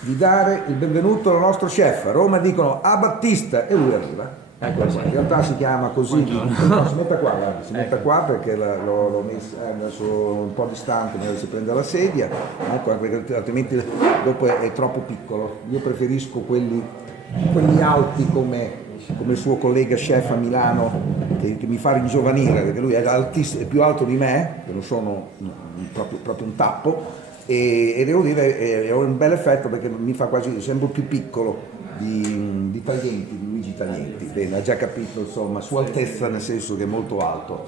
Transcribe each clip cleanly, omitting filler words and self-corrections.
di dare il benvenuto al nostro chef. A Roma dicono a Battista e lui arriva. Ecco, in realtà si chiama così, si metta qua, guarda, si metta qua perché l'ho messo adesso un po' distante, magari si prende la sedia, ecco, perché altrimenti dopo è troppo piccolo. Io preferisco quelli alti come il suo collega chef a Milano che mi fa ringiovanire, perché lui è altissimo, è più alto di me, che non sono proprio un tappo, e devo dire ho un bel effetto perché mi fa quasi, sembro più piccolo di Taglienti, di Luigi Taglienti. Bene, ha già capito, insomma, Sua Altezza, nel senso che è molto alto.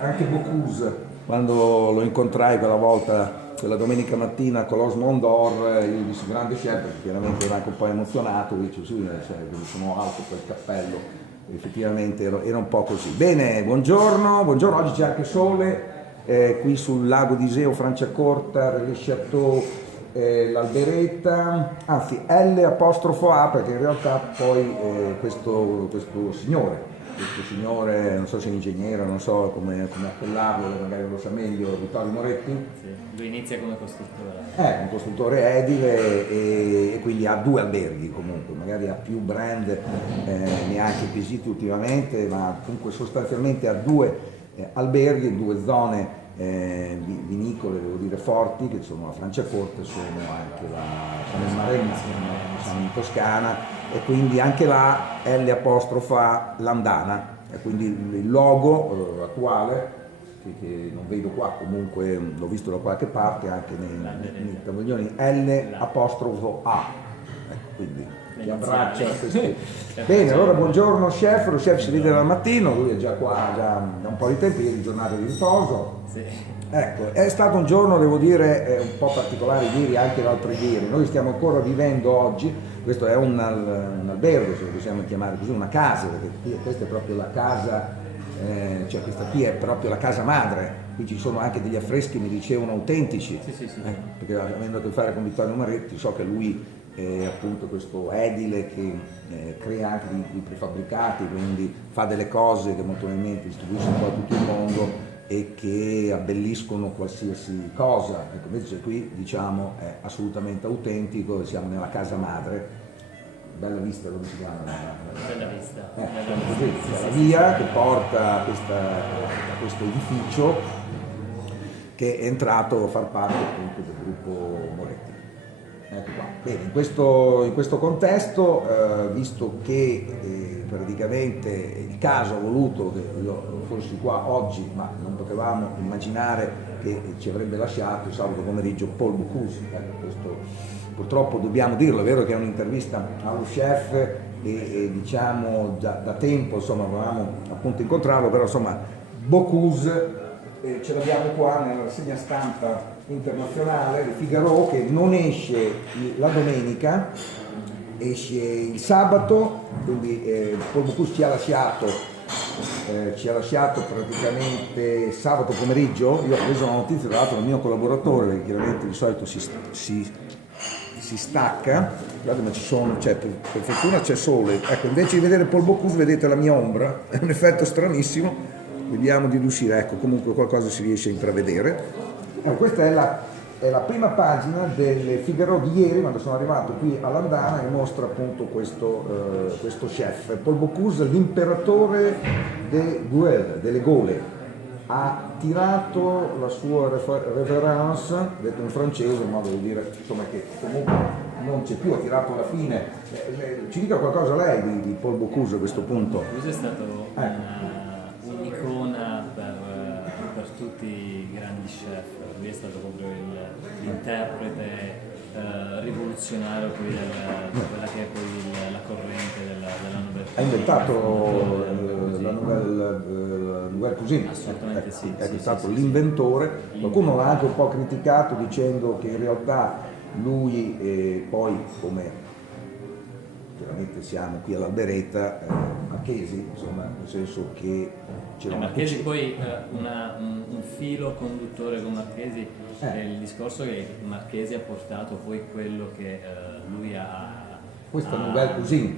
Anche Bocuse, quando lo incontrai quella domenica mattina con l'Osmo Ondor, io dissi grande chef, perché chiaramente ero anche un po' emozionato, dice sì, sono alto per il cappello, effettivamente era un po' così. Bene, buongiorno, oggi c'è anche sole, qui sul lago di Iseo, Franciacorta, Le Château, l'Alberetta, anzi L''A, perché in realtà poi questo signore, non so se è ingegnere, non so come appellarlo, magari lo sa meglio, Vittorio Moretti. Sì, lui inizia come costruttore. È un costruttore edile e quindi ha 2 alberghi comunque, magari ha più brand neanche acquisiti ultimamente, ma comunque sostanzialmente ha 2 alberghi, 2 zone vinicole, devo dire forti, che sono la Franciacorta, sono in Maremma, siamo in Toscana, e quindi anche là L' Landana, e quindi il logo attuale, che non vedo qua, comunque l'ho visto da qualche parte anche nei padiglioni, L''A, ecco, quindi ti abbraccia questi. Bene, allora buongiorno chef, lo chef si vede dal mattino, lui è già qua da un po' di tempo, ieri giornata di riposo. Sì. Ecco, è stato un giorno, devo dire, un po' particolare ieri, anche l'altro ieri. Noi stiamo ancora vivendo oggi, questo è un albergo, se lo possiamo chiamare così, una casa, perché questa è proprio la casa, cioè questa qui è proprio la casa madre, qui ci sono anche degli affreschi, mi dicevano, autentici, Sì. perché avendo a che fare con Vittorio Moretti so che lui è appunto questo edile che crea anche di prefabbricati, quindi fa delle cose che molto probabilmente distribuisce un po' a tutto il mondo e che abbelliscono qualsiasi cosa. Ecco, invece qui diciamo è assolutamente autentico, siamo nella casa madre, bella vista, come si chiama? Bella vista. Così, c'è la via che porta a questo edificio che è entrato a far parte appunto del gruppo Moretti. Ecco qua. Bene, in questo contesto, visto che praticamente il caso ha voluto che io fossi qua oggi, ma non potevamo immaginare che ci avrebbe lasciato sabato pomeriggio Paul Bocuse. Ecco, questo purtroppo dobbiamo dirlo, è vero che è un'intervista allo chef e diciamo da tempo insomma volevamo appunto incontrarlo, però insomma Bocuse ce l'abbiamo qua nella rassegna stampa internazionale del Figaro, che non esce la domenica, esce il sabato, quindi Paul Bocuse ci ha lasciato praticamente sabato pomeriggio. Io ho preso la notizia tra l'altro dal mio collaboratore, che chiaramente di solito si stacca, guardate, ma ci sono, cioè, per fortuna c'è sole, ecco, invece di vedere Paul Bocuse vedete la mia ombra, è un effetto stranissimo, vediamo di riuscire, ecco, comunque qualcosa si riesce a intravedere. Questa è la prima pagina del Figaro di ieri, quando sono arrivato qui a Landana, e mostra appunto questo chef, Paul Bocuse, l'imperatore delle Gole. Ha tirato la sua révérence, detto in francese, in modo di dire insomma che comunque non c'è più, ha tirato alla fine. Ci dica qualcosa lei di Paul Bocuse a questo punto? Bocuse è stato un'icona per tutti i grandi chef, lui è stato proprio l'interprete rivoluzionario poi di quella che è poi la corrente della nouvelle cuisine. Ha inventato la nouvelle cuisine, Assolutamente sì. è stato l'inventore. Qualcuno l'ha anche un po' criticato dicendo che in realtà lui poi, come chiaramente siamo qui all'Alberetta, Marchesi, insomma, nel senso che c'era Marchesi poi un filo conduttore con Marchesi è il discorso che Marchesi ha portato poi quello che lui ha questa nouvelle cuisine,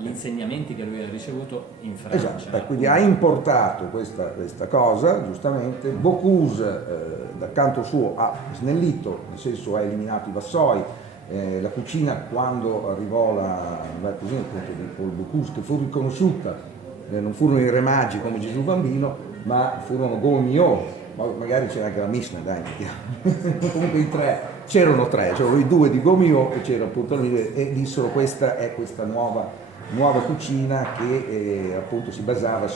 gli insegnamenti che lui ha ricevuto in Francia. Esatto, quindi ha importato questa cosa, giustamente. Bocuse dal canto suo ha snellito, nel senso ha eliminato i vassoi, La cucina, quando arrivò la cucina appunto di Paul Bocuse, che fu riconosciuta, non furono i Re Magi come Gesù Bambino, ma furono Gault, magari c'era anche la Michelin, dai, comunque i tre, c'erano tre, c'erano i due di Gault e c'era appunto lui, e dissero questa è questa nuova cucina che appunto si basava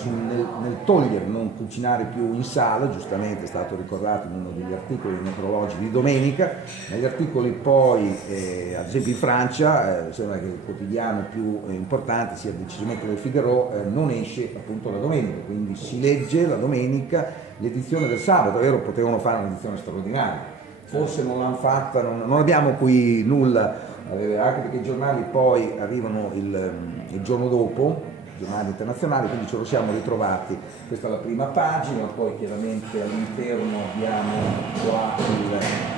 nel togliere, non cucinare più in sala, giustamente è stato ricordato in uno degli articoli necrologici di domenica, negli articoli poi ad esempio in Francia, sembra che il quotidiano più importante sia decisamente Le Figaro, non esce appunto la domenica, quindi si legge la domenica l'edizione del sabato, è vero, potevano fare un'edizione straordinaria, forse non l'hanno fatta, non abbiamo qui nulla, anche perché i giornali poi arrivano il giorno dopo, i giornali internazionali, quindi ce lo siamo ritrovati. Questa è la prima pagina, poi chiaramente all'interno abbiamo qua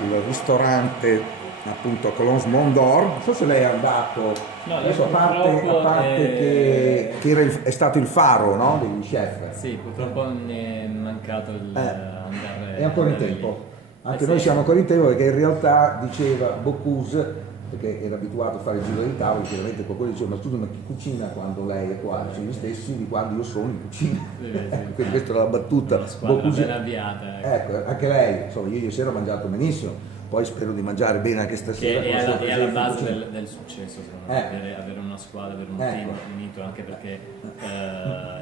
il ristorante appunto a Colons Mont d'Or. Non so se lei è andato, no, adesso, a parte che è stato il faro, no, degli chef. Sì, purtroppo ne è mancato andare. È ancora in tempo. Anche noi siamo ancora in tempo, perché in realtà diceva Bocuse, perché era abituato a fare il giro dei tavoli, chiaramente qualcuno diceva: ma scusa, ma chi cucina quando lei è qua? Sono gli stessi di quando io sono in cucina. Quindi questa era la battuta. Una squadra ben avviata. Ecco, anche lei, insomma, io ieri sera ho mangiato benissimo, poi spero di mangiare bene anche stasera. Che è alla base del successo, secondo me, avere una squadra, avere un team unito, anche perché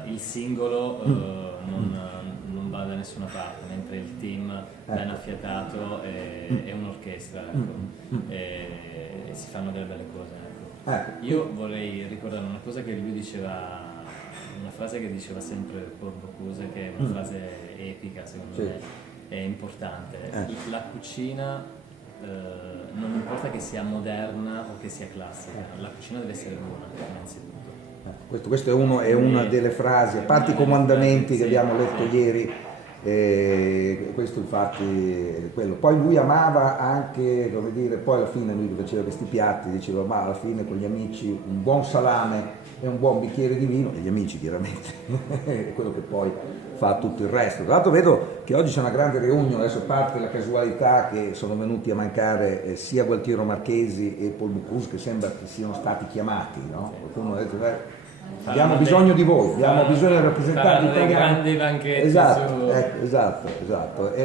il singolo non va da nessuna parte, mentre il team ben affiatato è un'orchestra, ecco, e si fanno delle belle cose. Ecco. Io vorrei ricordare una cosa che lui diceva, una frase che diceva sempre Paul Bocuse, che è una frase epica, secondo me, è importante. La cucina, non importa che sia moderna o che sia classica, la cucina deve essere buona, innanzitutto. Questo è una delle frasi, a parte i comandamenti che abbiamo letto ieri, questo infatti è quello. Poi lui amava anche, come dire, poi alla fine lui faceva questi piatti, diceva: ma alla fine con gli amici un buon salame e un buon bicchiere di vino, e gli amici chiaramente, è quello che poi fa tutto il resto. Tra l'altro vedo che oggi c'è una grande riunione, adesso parte la casualità che sono venuti a mancare sia Gualtiero Marchesi e Paul Bocuse, che sembra che siano stati chiamati, no? Qualcuno ha detto: abbiamo bisogno di voi, abbiamo bisogno di rappresentanti italiani. Grandi banchetti. Esatto.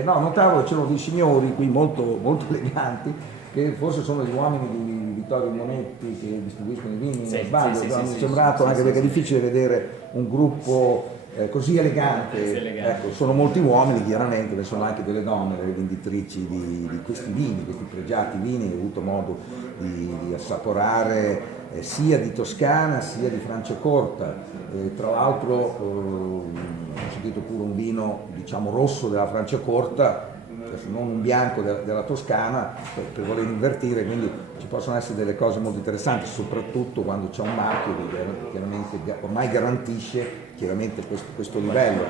No, notavo c'erano dei signori qui molto, molto eleganti, che forse sono gli uomini di Vittorio Monetti che distribuiscono i vini, mi sbaglio, mi è sembrato, anche perché è difficile vedere un gruppo così elegante. Ecco, sono molti uomini chiaramente, ma sono anche delle donne le venditrici di questi vini, questi pregiati vini, ho avuto modo di assaporare sia di Toscana sia di Franciacorta. Tra l'altro ho sentito pure un vino, diciamo, rosso della Franciacorta, non un bianco della Toscana, per voler invertire, quindi ci possono essere delle cose molto interessanti, soprattutto quando c'è un marchio che chiaramente ormai garantisce chiaramente questo livello.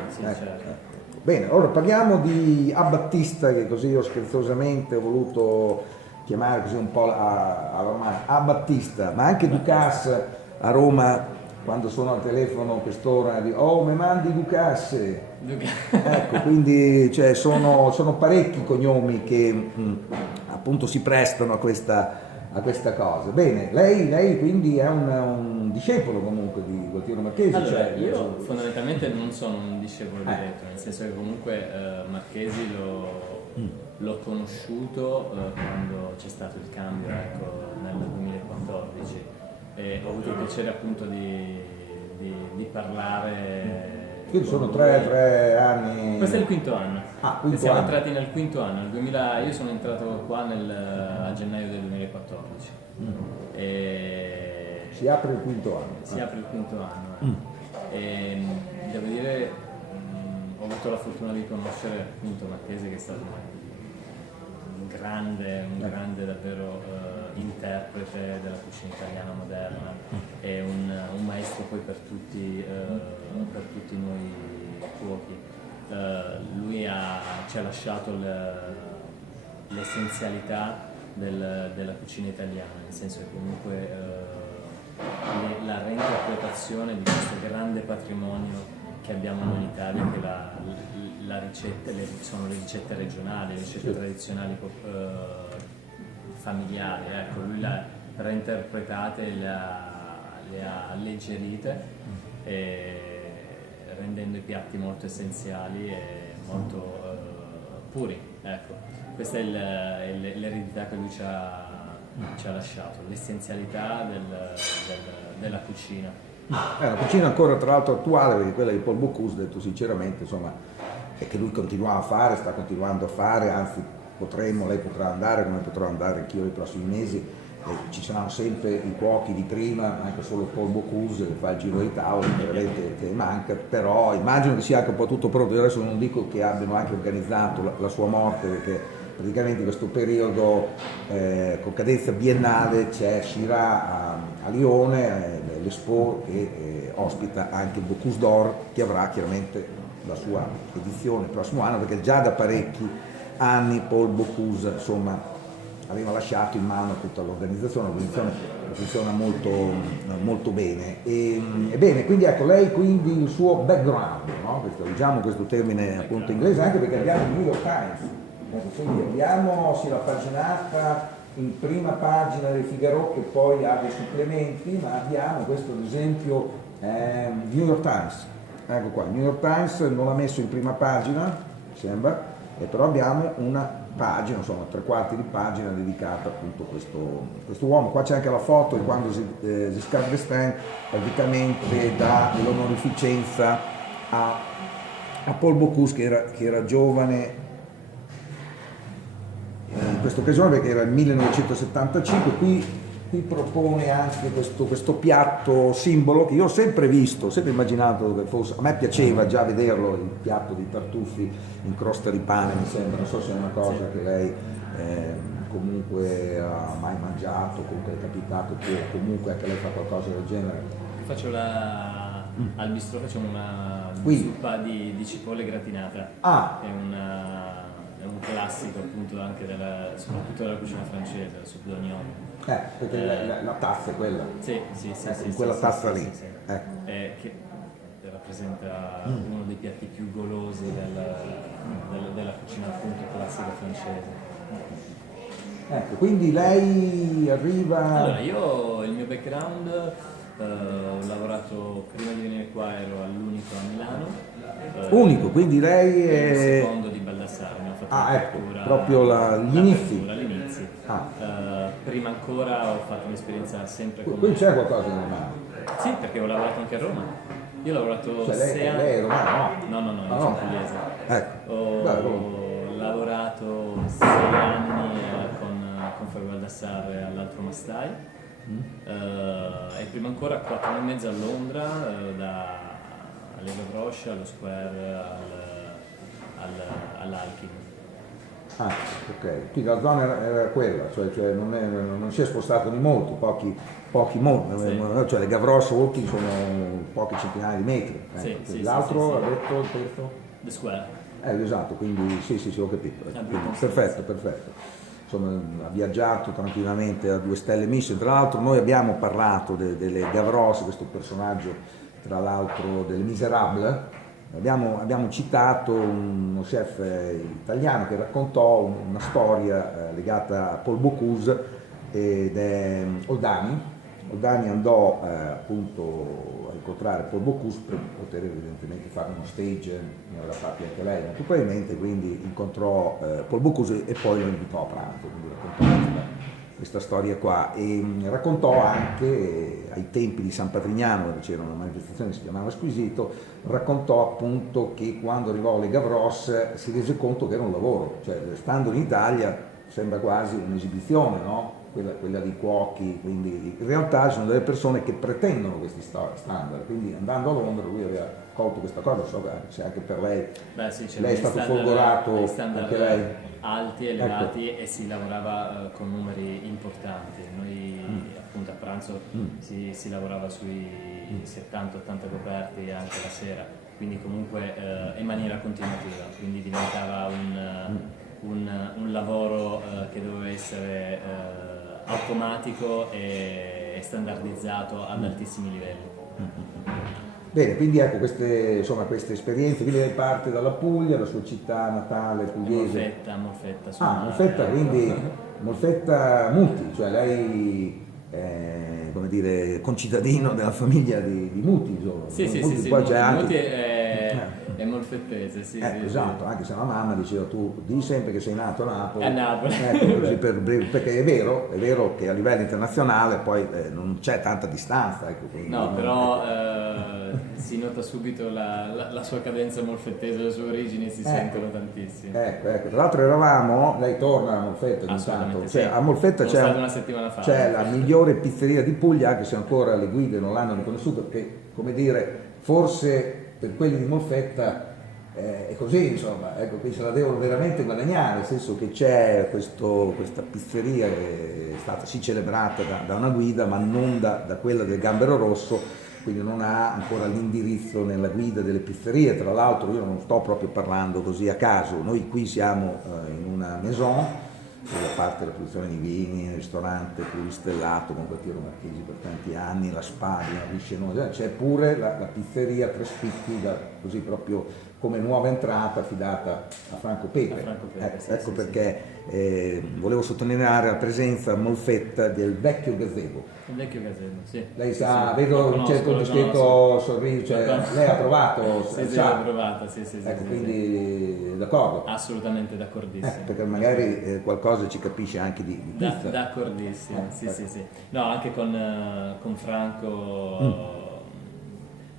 Bene, ora parliamo di Abattista, che così io scherzosamente ho voluto chiamare così un po' a Roma, Abattista, ma anche Ducasse a Roma. Quando sono al telefono a quest'ora di "oh, mi mandi Ducasse", ecco, quindi cioè, sono parecchi cognomi che appunto si prestano a questa cosa. Bene, lei quindi è un discepolo comunque di Gualtiero Marchesi? Allora, io fondamentalmente non sono un discepolo diretto, nel senso che comunque Marchesi l'ho conosciuto quando c'è stato il cambio, ecco, nel 2014. E ho avuto il piacere appunto di parlare. Quindi sono tre anni. Questo è il quinto anno. Siamo anno. entrati nel quinto anno. Io sono entrato qua a gennaio del 2014. E si apre il quinto anno. Si apre il quinto anno. E devo dire, ho avuto la fortuna di conoscere appunto Marchesi, che è stato un grande davvero interprete della cucina italiana moderna, e un maestro poi per tutti noi cuochi. Lui ci ha lasciato l'essenzialità della cucina italiana, nel senso che comunque la reinterpretazione di questo grande patrimonio che abbiamo noi in Italia, che sono le ricette regionali, le ricette tradizionali familiari, ecco, lui le ha reinterpretate, le ha alleggerite, rendendo i piatti molto essenziali e molto puri, ecco. Questa è l'eredità che lui ci ha lasciato, l'essenzialità della cucina. È una cucina ancora tra l'altro attuale, perché quella di Paul Bocuse, detto sinceramente, insomma, è che lui continuava a fare, sta continuando a fare, anzi lei potrà andare come potrò andare anch'io nei prossimi mesi. Ci saranno sempre i cuochi di prima, anche solo Paul Bocuse che fa il giro dei tavoli, veramente che manca, però immagino che sia anche un po' tutto pronto. Io adesso non dico che abbiano anche organizzato la sua morte, perché praticamente in questo periodo con cadenza biennale c'è Syrah a Lione, l'Expo che ospita anche il Bocuse d'Or, che avrà chiaramente la sua edizione il prossimo anno, perché già da parecchi anni Paul Bocuse insomma aveva lasciato in mano tutta l'organizzazione funziona molto, molto bene. Bene, quindi ecco, lei quindi il suo background, no? Usiamo questo termine appunto inglese anche perché abbiamo il New York Times, quindi abbiamo sì, la paginata in prima pagina del Figaro che poi ha dei supplementi, ma abbiamo questo ad esempio New York Times, ecco qua, il New York Times non l'ha messo in prima pagina, mi sembra, però abbiamo una pagina, insomma 3/4 di pagina dedicata appunto a questo uomo. Qua c'è anche la foto di quando Giscard d'Estaing praticamente dà l'onorificenza a Paul Bocuse che era giovane in questa occasione, perché era il 1975. Qui propone anche questo piatto simbolo che io ho sempre visto, ho sempre immaginato che fosse, a me piaceva già vederlo, il piatto di tartufi in crosta di pane, mi sembra, non so se è una cosa che lei comunque ha mai mangiato, comunque è capitato che comunque anche lei fa qualcosa del genere. Faccio al bistrò facciamo una zuppa di cipolle gratinata. È un classico appunto anche soprattutto della cucina francese, la soupe d'oignon. Perché la tazza è quella. Sì, in quella tazza lì. Che rappresenta uno dei piatti più golosi della cucina appunto classica francese. Ecco, quindi lei arriva... Allora, io il mio background, ho lavorato, prima di venire qua ero all'Unico a Milano. Unico, quindi lei è... Il secondo di Baldassare, mi ho fatto ecco, proprio gli inizi. All'inizio. Prima ancora ho fatto un'esperienza sempre come... Qui c'è qualcosa di normale? Sì, perché ho lavorato anche a Roma. Io ho lavorato 6 anni... Lei è romano? No, io sono pugliese. Ecco. Ho lavorato 6 anni con Fabio Baldassare all'Altro Mastai. E prima ancora 4 anni e mezzo a Londra, alle Gavroche, allo Square, all'Alching. Ok, quindi la zona era quella, cioè non si è spostato di molto, pochi cioè le Gavroche Walking sono poche centinaia di metri. L'altro ha detto il terzo? The Square. Esatto, quindi sì, ho capito. Perfetto. Insomma, ha viaggiato tranquillamente a 2 stelle mission. Tra l'altro noi abbiamo parlato delle Gavroche, questo personaggio tra l'altro delle Miserables. Abbiamo citato uno chef italiano che raccontò una storia legata a Paul Bocuse ed è Oldani. Oldani andò appunto a incontrare Paul Bocuse per poter evidentemente fare uno stage, ne avrà fatti anche lei molto probabilmente, quindi incontrò Paul Bocuse e poi lo invitò a pranzo, quindi raccontò questa storia qua, e raccontò anche ai tempi di San Patrignano, dove c'era una manifestazione che si chiamava Squisito, raccontò appunto che quando arrivò alle Gavroche si rese conto che era un lavoro, cioè stando in Italia sembra quasi un'esibizione, no? Quella dei cuochi, quindi in realtà ci sono delle persone che pretendono questi standard, quindi andando a Londra lui aveva colto questa cosa, so se anche per lei, lei è stato folgorato, anche lei. Alti, elevati, ecco. E si lavorava con numeri importanti, noi appunto a pranzo si lavorava sui 70-80 coperti anche la sera, quindi comunque in maniera continuativa, quindi diventava un lavoro che doveva essere automatico e standardizzato ad altissimi livelli. Bene, quindi ecco queste esperienze, quindi lei parte dalla Puglia, la sua città natale pugliese. Molfetta. Molfetta, quindi Molfetta Muti, cioè lei è, come dire, concittadino della famiglia di Muti, insomma. Sì, sì, Muti, sì, sì, poi c'è anche... Muti è molfettese, sì, sì, esatto, anche se la mamma diceva tu di sempre che sei nato a Napoli, A Napoli. ecco, così perché è vero che a livello internazionale poi non c'è tanta distanza. Ecco, quindi No, però si nota subito la sua cadenza molfettese, le sue origini si sentono tantissimo. Ecco, tra l'altro eravamo, lei torna a Molfetta ogni tanto, Assolutamente cioè, sì. a Molfetta Sono stato una settimana fa. c'è la migliore pizzeria di Puglia, anche se ancora le guide non l'hanno riconosciuta, perché, come dire, forse per quelli di Molfetta è così, insomma, ecco, qui se la devono veramente guadagnare, nel senso che c'è questa pizzeria che è stata sì celebrata da una guida, ma non da quella del Gambero Rosso, quindi non ha ancora l'indirizzo nella guida delle pizzerie. Tra l'altro io non sto proprio parlando così a caso, noi qui siamo in una maison, dove a parte la produzione di vini, il ristorante pluristellato con Gualtiero Marchesi per tanti anni, la Spadia, Viscenosa, c'è pure la pizzeria Tre Spicchi, così proprio come nuova entrata affidata a Franco Pepe. Ecco perché volevo sottolineare la presenza a Molfetta del vecchio gazebo. Il vecchio gazebo, sì. Lei sì, sa, sì. vedo un certo discreto sorriso, cioè lei ha provato, sì, sa. l'ho provata, sì, Ecco, sì, quindi sì. d'accordo. Assolutamente d'accordissimo. Perché magari qualcosa ci capisce anche di pizza. D'accordissimo, sì. No, anche con Franco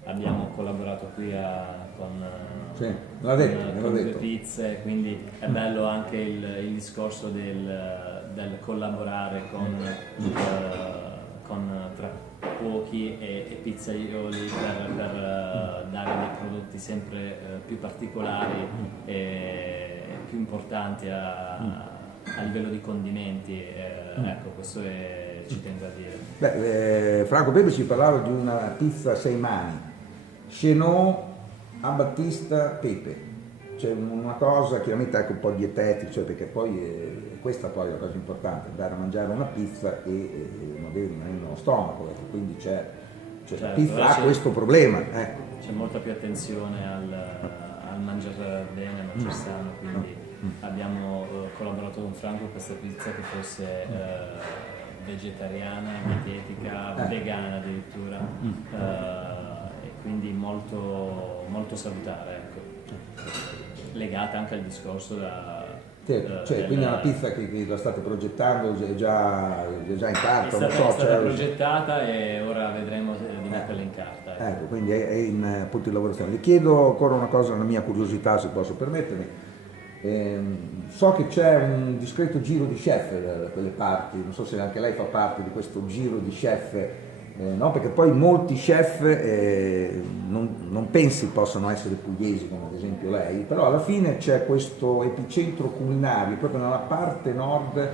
abbiamo collaborato qui Sì, me l'ha detto. Due pizze, quindi è bello anche il discorso del collaborare con tra pochi e pizzaioli per dare dei prodotti sempre più particolari e più importanti a livello di condimenti. Ecco, questo ci tengo a dire. Franco Pepe ci parlava di una pizza a 6 mani, Chenot a Battista Pepe, c'è una cosa chiaramente anche un po' dietetica, cioè perché poi questa poi è la cosa importante, andare a mangiare una pizza e non deve rimanere nello stomaco, ecco, quindi la pizza ha questo problema. C'è molta più attenzione al mangiare bene, a mangiare sano, quindi abbiamo collaborato con Franco per questa pizza che fosse vegetariana, dietetica, vegana addirittura, e quindi molto, molto salutare, ecco. Legata anche al discorso quindi è una pizza che la state progettando, è già in carta, è stata progettata e ora vedremo di metterla in carta. Ecco, quindi è in punto di lavorazione. Le chiedo ancora una cosa, una mia curiosità, se posso permettermi. So che c'è un discreto giro di chef da quelle parti, non so se anche lei fa parte di questo giro di chef, no? Perché poi molti chef non pensi possano essere pugliesi come ad esempio lei, però alla fine c'è questo epicentro culinario proprio nella parte nord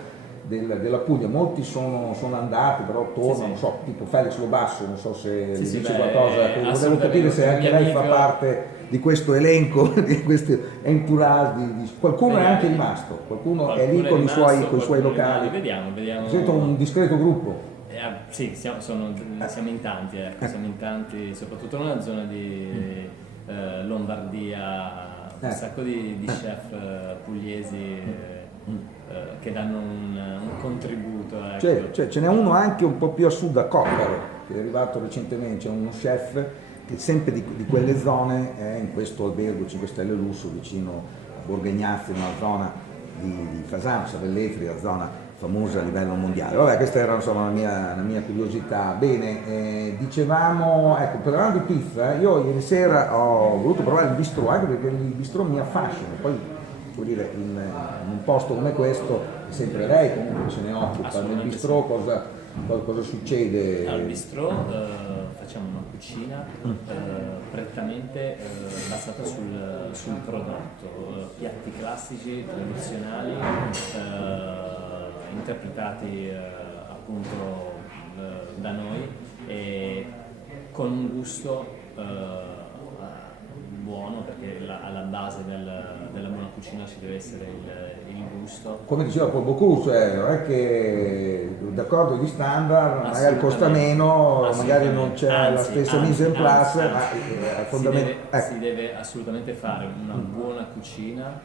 della Puglia. Molti sono andati, però tornano, non so, tipo Felix Lobasso, non so se dice qualcosa, volevo capire se anche lei fa parte di questo elenco, di questo entourage, qualcuno è anche rimasto, qualcuno è lì con i suoi locali. Vediamo. Sento un discreto gruppo. Sì, siamo in tanti, siamo in tanti, soprattutto nella zona di Lombardia, un sacco di chef pugliesi che danno un contributo. Ecco. Ce n'è uno anche un po' più a sud, a Coccaro, che è arrivato recentemente, c'è uno chef che sempre di quelle zone è in questo albergo 5 Stelle Lusso vicino a Borghegnazzi, nella zona di Fasano, Savelletri, la zona famosa a livello mondiale. Vabbè, questa era insomma la mia curiosità. Bene, dicevamo, ecco, parlando di pizza, io ieri sera ho voluto provare il bistrò, anche perché il bistrò mi affascina, poi vuol dire in un posto come questo è sempre lei comunque se ne occupa. Nel bistrò cosa succede? Al bistrò facciamo una cucina prettamente basata sul prodotto, piatti classici, tradizionali, interpretati appunto da noi e con un gusto buono, perché alla base della buona cucina ci deve essere il gusto. Come diceva Paul Bocuse, cioè, non è che d'accordo gli standard, magari costa meno, magari non c'è la stessa mise en place, ma si deve assolutamente fare una buona cucina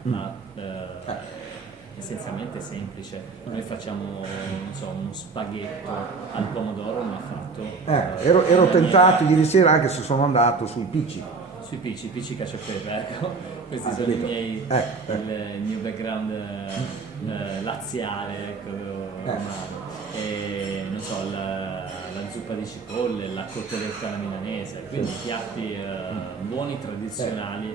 essenzialmente semplice. Noi facciamo, non so, uno spaghetto al pomodoro ma fatto ero tentato ieri sera, anche se sono andato sui picci. sui picci cacio e pepe, ecco. Questi sono capito. il mio background laziale, ecco, romano. E non so, la zuppa di cipolle, la cotoletta alla milanese, quindi piatti buoni, tradizionali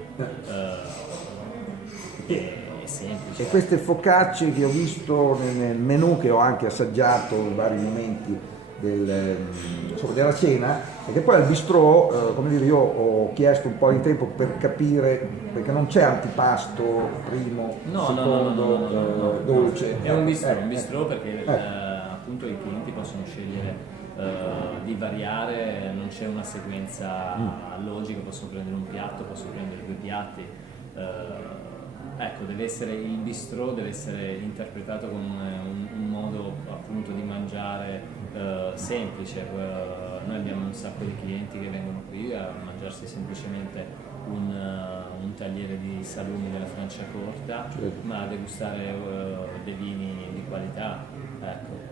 e semplici. E queste focacce che ho visto nel menù, che ho anche assaggiato in vari momenti insomma, della cena, e che poi al bistrò, come dire, io ho chiesto un po' di tempo per capire, perché non c'è antipasto, primo, secondo, dolce. È un bistrò perché appunto i clienti possono scegliere di variare, non c'è una sequenza logica, possono prendere un piatto, possono prendere due piatti. Ecco, il bistrò deve essere interpretato con un modo appunto di mangiare semplice. Noi abbiamo un sacco di clienti che vengono qui a mangiarsi semplicemente un tagliere di salumi della Franciacorta, ma a degustare dei vini di qualità. Ecco.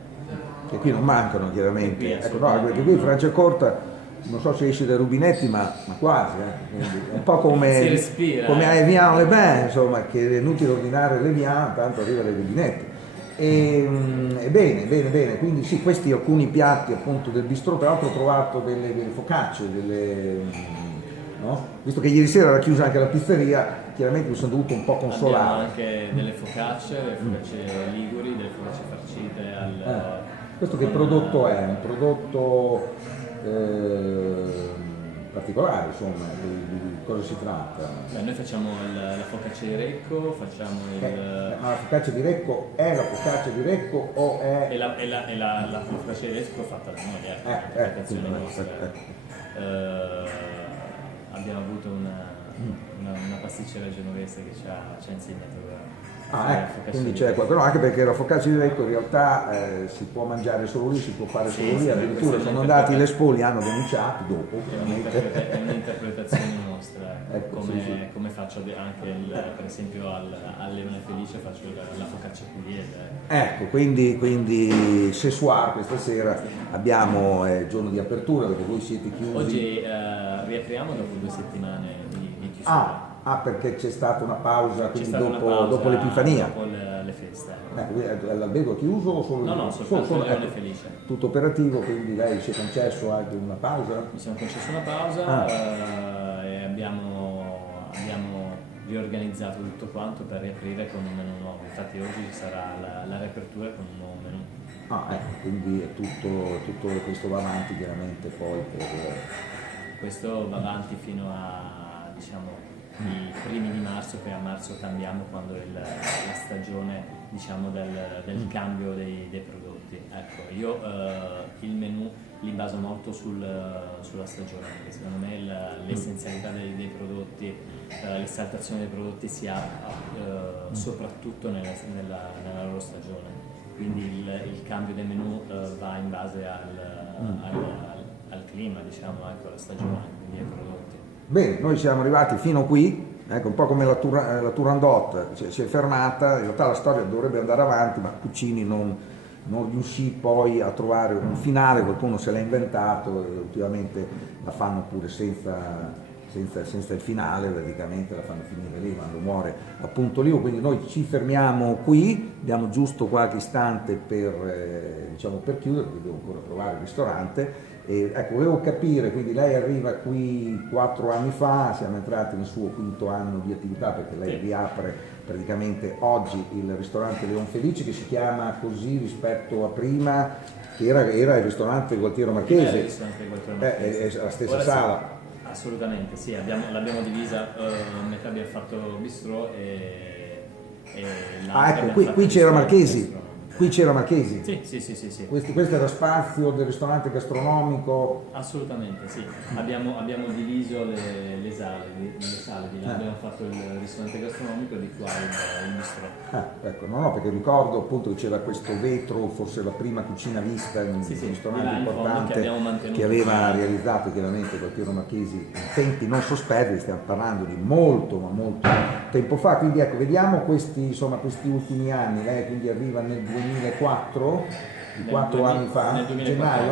Che qui non mancano chiaramente. Qui, Ecco, no, perché qui Franciacorta non so se esce dai rubinetti, ma quasi. Quindi è un po' come, si respira, come a Evian Le Bain, insomma, che è inutile ordinare l'Evian, tanto arriva dai rubinetti. E bene, quindi sì, questi alcuni piatti appunto del bistrò, tra l'altro ho trovato delle focacce, no? Visto che ieri sera era chiusa anche la pizzeria, chiaramente mi sono dovuto un po' Abbiamo consolare. anche delle focacce liguri, delle focacce farcite Questo che prodotto è? Un prodotto particolare, insomma, di cosa si tratta? Beh, noi facciamo la focaccia di Recco, facciamo Ma la focaccia di Recco è la focaccia di Recco o è... la focaccia di Recco fatta da noi, interpretazione nostra. Abbiamo avuto una pasticcera genovese che ci ha insegnato quindi c'è qualcosa, anche perché la focaccia di Recco in realtà si può mangiare solo lì, si può fare solo lì, addirittura sono andati l'Expo, li hanno denunciato dopo, è un'interpretazione nostra, Ecco, come faccio anche per esempio al Leone Felice faccio la focaccia pugliese. Ecco, quindi ce soir questa sera abbiamo il giorno di apertura perché voi siete chiusi. Oggi riapriamo dopo 2 settimane di chiusura. Perché c'è stata una pausa, quindi C'è stata una dopo, pausa dopo l'Epifania. dopo le feste. L'albergo è chiuso o solo? No, soltanto Leone Felice. Tutto operativo, quindi lei si è concesso anche una pausa? Mi sono concesso una pausa e abbiamo riorganizzato tutto quanto per riaprire con un menù nuovo. Infatti oggi ci sarà la riapertura con un nuovo menù. Quindi è tutto questo va avanti chiaramente poi Questo va avanti fino a, diciamo, i primi di marzo, poi a marzo cambiamo quando è la stagione, diciamo, del cambio dei prodotti. Ecco, io il menù li baso molto sulla stagione, perché secondo me l'essenzialità dei prodotti, l'esaltazione dei prodotti si ha soprattutto nella loro stagione. Quindi il cambio del menù va in base al clima, diciamo, ecco, alla stagione, quindi ai prodotti. Bene, noi siamo arrivati fino qui, ecco, un po' come la Turandot, si è fermata, in realtà la storia dovrebbe andare avanti, ma Puccini non riuscì poi a trovare un finale, qualcuno se l'ha inventato e ultimamente la fanno pure senza il finale, praticamente la fanno finire lì quando muore appunto lì, quindi noi ci fermiamo qui, abbiamo giusto qualche istante per chiudere, perché devo ancora trovare il ristorante. E, ecco, volevo capire, quindi lei arriva qui 4 anni fa, siamo entrati nel suo 5º anno di attività, perché lei riapre praticamente oggi il ristorante Leon Felice, che si chiama così rispetto a prima, che era il ristorante Gualtiero Marchese, è la stessa ora sala. Sì. Assolutamente, sì, l'abbiamo divisa, metà abbiamo fatto bistrò e Ecco, qui c'era Marchesi. Qui c'era Marchesi? Sì. Questo era spazio del ristorante gastronomico? Assolutamente, sì. Abbiamo diviso le sale di là abbiamo fatto il ristorante gastronomico e di qua il bistro. Ecco, no, perché ricordo appunto che c'era questo vetro, forse la prima cucina vista in un Sì, ristorante là in fondo importante che abbiamo mantenuto. che aveva realizzato chiaramente Gualtiero Marchesi in tempi non sospetti, stiamo parlando di molto, ma molto tempo fa. Quindi ecco, vediamo questi ultimi anni, lei quindi arriva nel 2004, di 4 anni fa, nel 2004. gennaio.